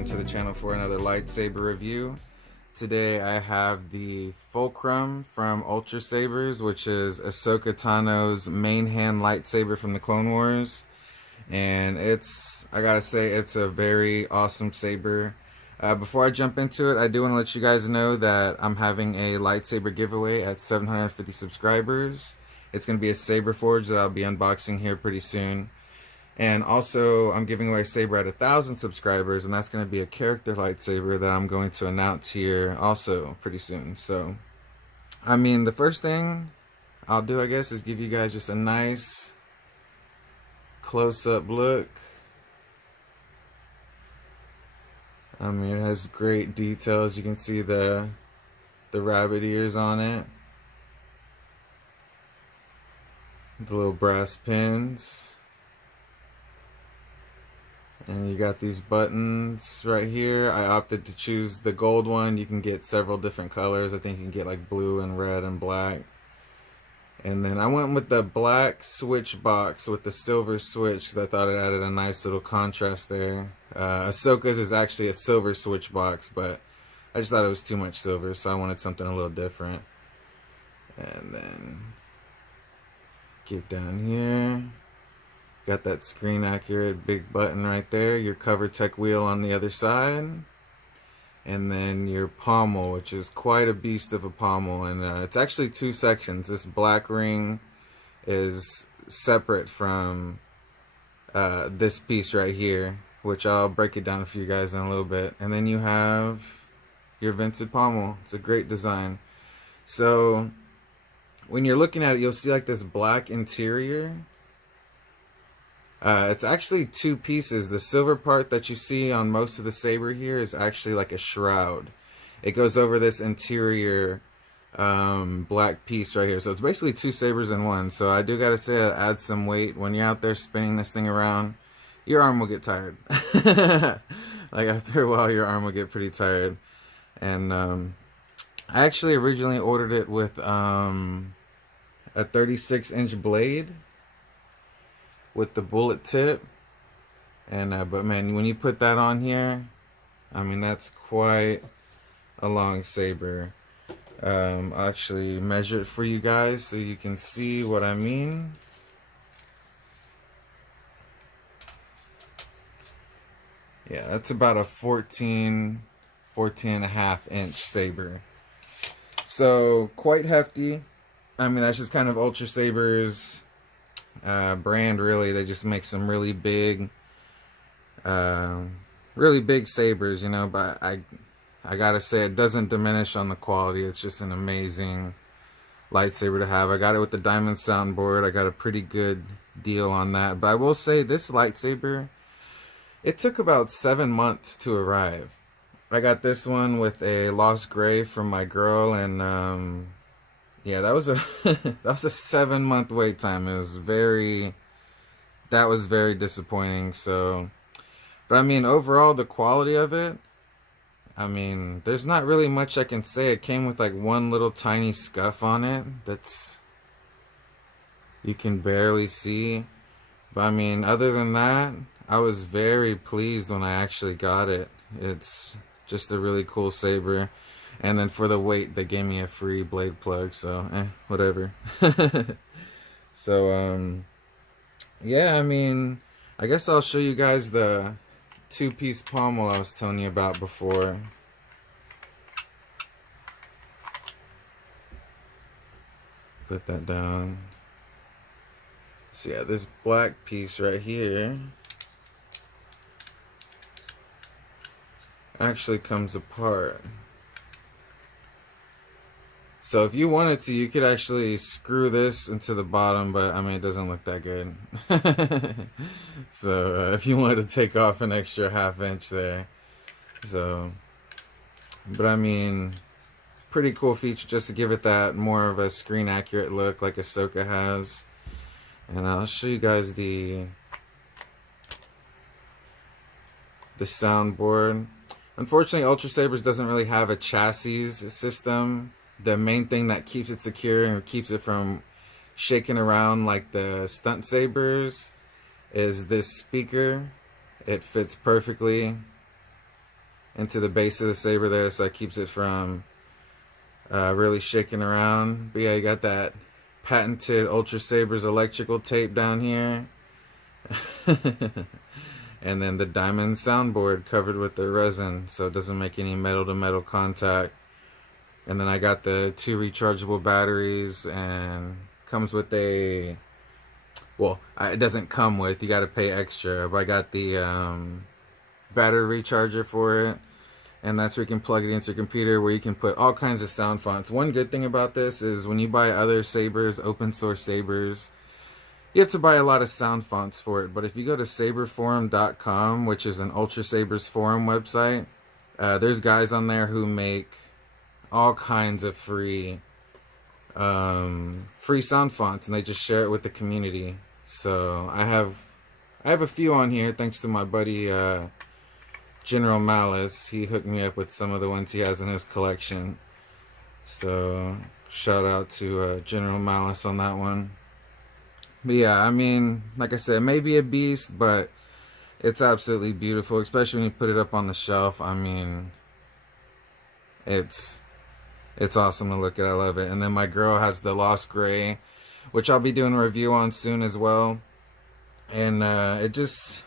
welcome to the channel for another lightsaber review. Today I have the Fulcrum from Ultrasabers, which is Ahsoka Tano's Main-Hand Lightsaber from the Clone Wars. And I gotta say, it's a very awesome saber. Before I jump into it, I do want to let you guys know that I'm having a lightsaber giveaway at 750 subscribers. It's going to be a Saber Forge that I'll be unboxing here pretty soon. And also, I'm giving away a saber at 1,000 subscribers, and that's going to be a character lightsaber that I'm going to announce here also pretty soon. So, I mean, the first thing I'll do, I guess, is give you guys just a nice close-up look. I mean, it has great details. You can see the rabbit ears on it. The little brass pins. And you got these buttons right here. I opted to choose the gold one. You can get several different colors. I think you can get like blue and red and black. And then I went with the black switch box with the silver switch because I thought it added a nice little contrast there. Ahsoka's is actually a silver switch box, but I just thought it was too much silver, so I wanted something a little different. And then get down here. Got that screen accurate big button right there. Your cover tech wheel on the other side. And then your pommel, which is quite a beast of a pommel. And it's actually two sections. This black ring is separate from this piece right here, which I'll break it down for you guys in a little bit. And then you have your vented pommel. It's a great design. So when you're looking at it, you'll see like this black interior. It's actually two pieces. The silver part that you see on most of the saber here is actually like a shroud. It goes over this interior black piece right here. So it's basically two sabers in one. So I do gotta say, it adds some weight. When you're out there spinning this thing around, your arm will get tired. Like after a while, your arm will get pretty tired. And I actually originally ordered it with a 36-inch blade with the bullet tip, and but man, when you put that on here, I mean, that's quite a long saber. I'll actually measure it for you guys so you can see what I mean. Yeah, that's about a 14 and a half inch saber, so quite hefty. I mean, that's just kind of Ultrasabers brand, really. They just make some really big sabers, you know. But I gotta say, it doesn't diminish on the quality. It's just an amazing lightsaber to have. I got it with the Diamond Soundboard. I got a pretty good deal on that. But I will say, this lightsaber, it took about 7 months to arrive. I got this one with a Lost Gray from my girl, and yeah, that was a that was a 7-month wait time. That was very disappointing. So, but I mean, overall, the quality of it, I mean, there's not really much I can say. It came with like one little tiny scuff on it that's you can barely see. But I mean, other than that, I was very pleased when I actually got it. It's just a really cool saber. And then for the weight, they gave me a free blade plug, so whatever. So yeah, I mean, I guess I'll show you guys the two-piece pommel I was telling you about before. Put that down. So yeah, this black piece right here actually comes apart. So if you wanted to, you could actually screw this into the bottom, but I mean, it doesn't look that good. So if you wanted to take off an extra ½ inch there. So, but I mean, pretty cool feature just to give it that more of a screen accurate look like Ahsoka has. And I'll show you guys the soundboard. Unfortunately, Ultrasabers doesn't really have a chassis system. The main thing that keeps it secure and keeps it from shaking around like the stunt sabers is this speaker. It fits perfectly into the base of the saber there, so it keeps it from really shaking around. But yeah, you got that patented Ultrasabers electrical tape down here. And then the Diamond Soundboard covered with the resin, so it doesn't make any metal to metal contact. And then I got the 2 rechargeable batteries, and comes with a, well, it doesn't come with, you got to pay extra, but I got the battery recharger for it, and that's where you can plug it into your computer, where you can put all kinds of sound fonts. One good thing about this is when you buy other sabers, open source sabers, you have to buy a lot of sound fonts for it. But if you go to saberforum.com, which is an Ultrasabers forum website, there's guys on there who make all kinds of free sound fonts, and they just share it with the community. So I have a few on here thanks to my buddy General Malice. He hooked me up with some of the ones he has in his collection. So shout out to General Malice on that one. But yeah, I mean, like I said, it may be a beast, but it's absolutely beautiful, especially when you put it up on the shelf. I mean, it's awesome to look at. I love it. And then my girl has the Lost Gray, which I'll be doing a review on soon as well. And it just,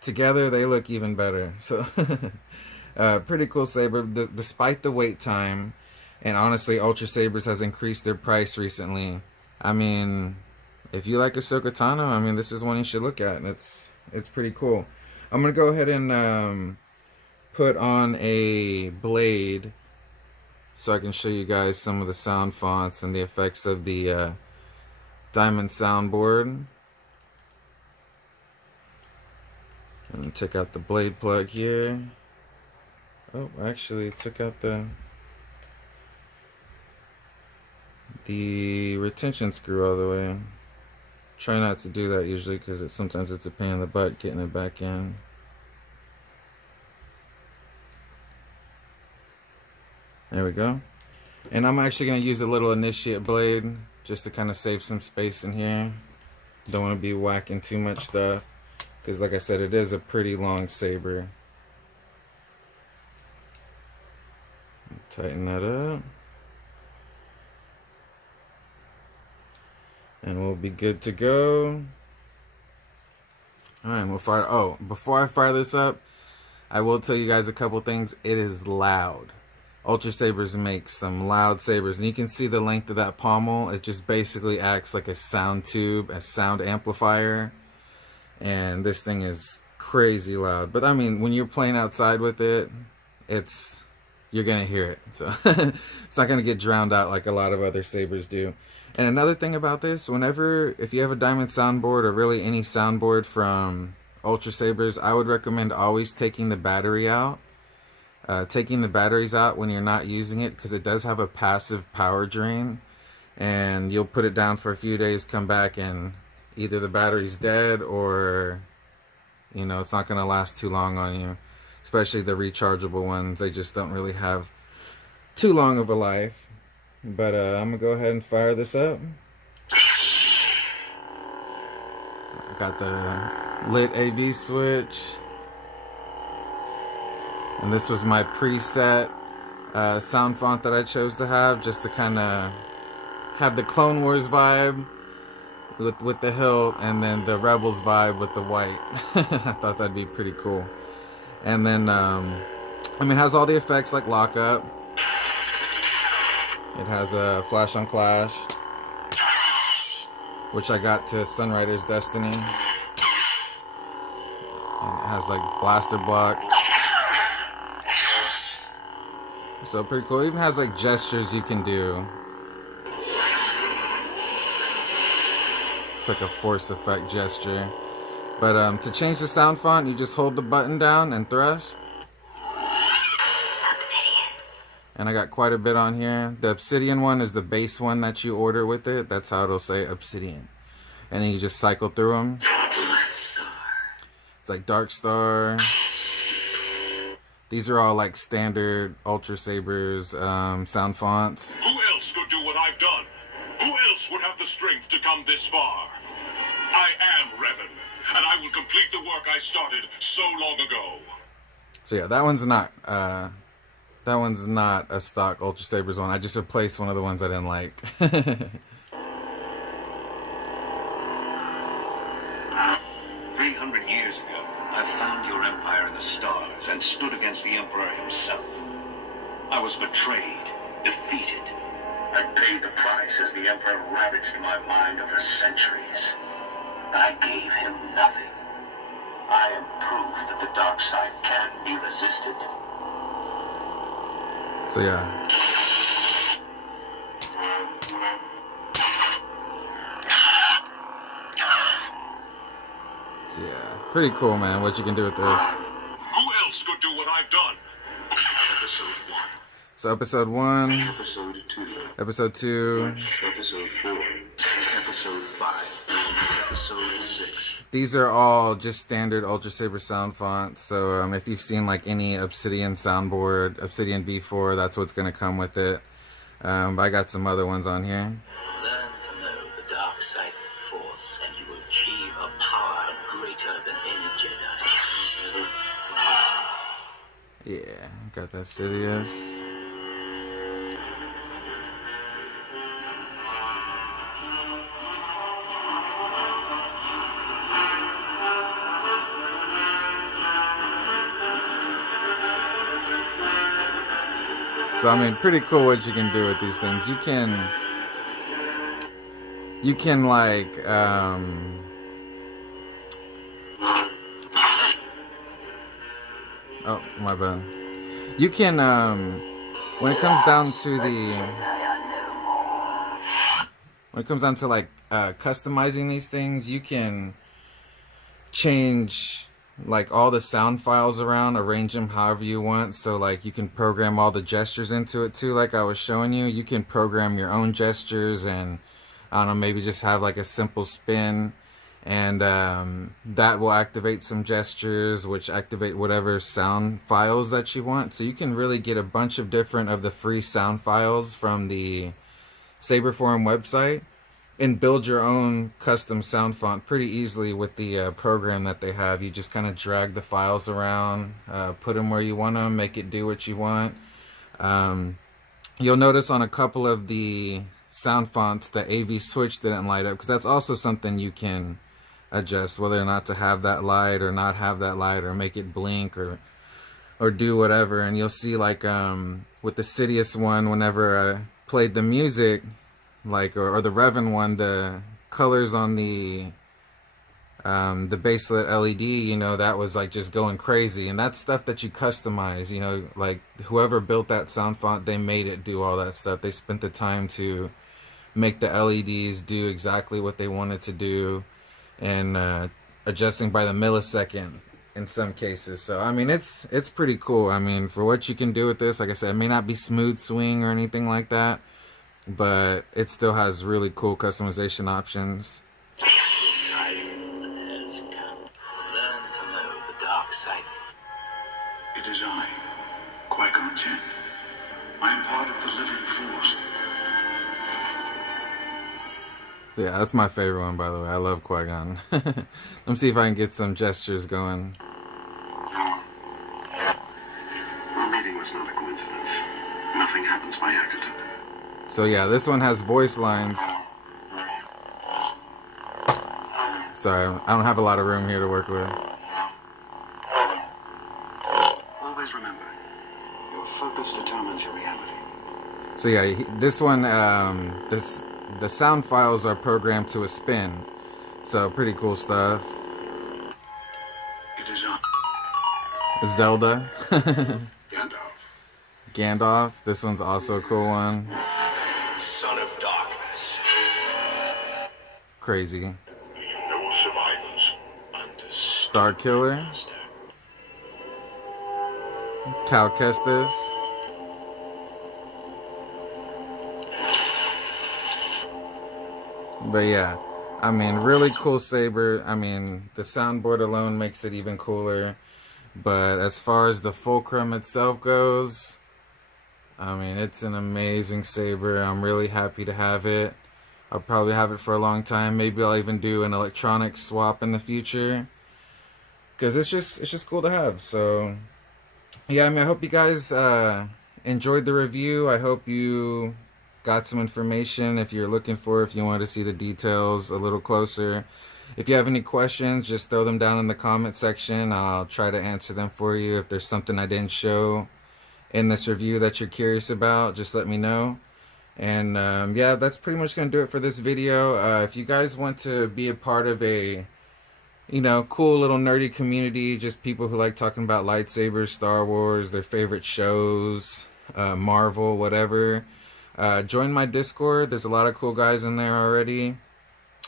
together they look even better. So pretty cool saber, despite the wait time. And honestly, Ultrasabers has increased their price recently. I mean, if you like Ahsoka Tano, I mean, this is one you should look at. And it's pretty cool. I'm gonna go ahead and put on a blade so I can show you guys some of the sound fonts and the effects of the Diamond Soundboard. And take out the blade plug here. Oh, actually took out the retention screw all the way. Try not to do that usually, because sometimes it's a pain in the butt getting it back in. There we go. And I'm actually going to use a little initiate blade just to kind of save some space in here. Don't want to be whacking too much stuff, because like I said, it is a pretty long saber. Tighten that up. And we'll be good to go. Alright, we'll fire. Oh, before I fire this up, I will tell you guys a couple things. It is loud. Ultrasabers make some loud sabers, and you can see the length of that pommel. It just basically acts like a sound tube, a sound amplifier. And this thing is crazy loud. But I mean, when you're playing outside with it, you're gonna hear it. So it's not gonna get drowned out like a lot of other sabers do. And another thing about this, if you have a Diamond Soundboard, or really any soundboard from Ultrasabers, I would recommend always taking the battery out. Taking the batteries out when you're not using it, because it does have a passive power drain. And you'll put it down for a few days, come back, and either the battery's dead, or you know, it's not going to last too long on you. Especially the rechargeable ones, they just don't really have too long of a life. But I'm gonna go ahead and fire this up. I got the lit AV switch, and this was my preset sound font that I chose to have, just to kind of have the Clone Wars vibe with the hilt, and then the Rebels vibe with the white. I thought that'd be pretty cool. And then I mean, it has all the effects like lockup. It has a flash on clash, which I got to Sunrider's Destiny. And it has like blaster block. So pretty cool. It even has like gestures you can do. It's like a force effect gesture. But to change the sound font, you just hold the button down and thrust. And I got quite a bit on here. The Obsidian one is the base one that you order with it. That's how it'll say Obsidian. And then you just cycle through them. It's like Dark Star. These are all like standard Ultrasabers sound fonts. Who else could do what I've done? Who else would have the strength to come this far? I am Revan, and I will complete the work I started so long ago. So yeah, that one's not a stock Ultrasabers one. I just replaced one of the ones I didn't like. 300 years ago, I found your empire in the stars and stood against the Emperor himself. I was betrayed, defeated. I paid the price as the Emperor ravaged my mind over centuries. But I gave him nothing. I am proof that the dark side can be resisted. So yeah. So yeah, pretty cool, man, what you can do with this. Who else could do what I've done? Episode 1. So episode 1, Episode 2. episode 2, Episode 4. Episode 5. Episode 6. these are all just standard Ultrasaber sound fonts. So if you've seen like any Obsidian soundboard, Obsidian V4, that's what's going to come with it. But I got some other ones on here. Learn to know the dark side of the Force, and you will achieve a power greater than any Jedi. Yeah, got that Sidious. So I mean, pretty cool what you can do with these things. You can like oh, my bad. You can when it comes down to like customizing these things, you can change like all the sound files around, arrange them however you want. So like you can program all the gestures into it too, like I was showing you. You can program your own gestures, and I don't know, maybe just have like a simple spin, and that will activate some gestures, which activate whatever sound files that you want. So you can really get a bunch of different of the free sound files from the Saber Forum website and build your own custom sound font pretty easily with the program that they have. You just kind of drag the files around, put them where you want them, make it do what you want. You'll notice on a couple of the sound fonts the AV switch didn't light up, because that's also something you can adjust, whether or not to have that light or not have that light, or make it blink or do whatever. And you'll see like with the Sidious one, whenever I played the music, like or the Revan one, the colors on the baselit LED, you know, that was like just going crazy. And that's stuff that you customize, you know, like whoever built that sound font, they made it do all that stuff. They spent the time to make the LEDs do exactly what they wanted to do, and adjusting by the millisecond in some cases. So I mean, it's pretty cool. I mean, for what you can do with this, like I said, it may not be smooth swing or anything like that, but it still has really cool customization options. Time has come. Learn to know the dark side. It is I, Qui-Gon Jinn. I am part of the living force. So yeah, that's my favorite one, by the way. I love Qui-Gon. Let me see if I can get some gestures going. Our meeting was not a coincidence. Nothing happens by accident. So yeah, this one has voice lines. Sorry, I don't have a lot of room here to work with. Always remember, your focus determines your reality. So yeah, this one, the sound files are programmed to a spin. So pretty cool stuff. It is I, Zelda. Gandalf. Gandalf. This one's also a cool one. Son of darkness. Crazy. No survivors. Star Killer. Cal Kestis. But yeah, I mean, really cool saber. I mean, the soundboard alone makes it even cooler. But as far as the Fulcrum itself goes, I mean, it's an amazing saber. I'm really happy to have it. I'll probably have it for a long time. Maybe I'll even do an electronic swap in the future, because it's just cool to have. So yeah, I mean, I hope you guys enjoyed the review. I hope you got some information if you're looking for, if you want to see the details a little closer. If you have any questions, just throw them down in the comment section. I'll try to answer them for you. If there's something I didn't show in this review that you're curious about, just let me know. And yeah, that's pretty much going to do it for this video. If you guys want to be a part of a, you know, cool little nerdy community, just people who like talking about lightsabers, Star Wars, their favorite shows, Marvel, whatever, join my Discord. There's a lot of cool guys in there already.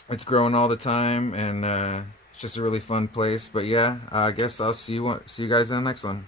It's growing all the time, and it's just a really fun place. But yeah, I guess I'll see you guys in the next one.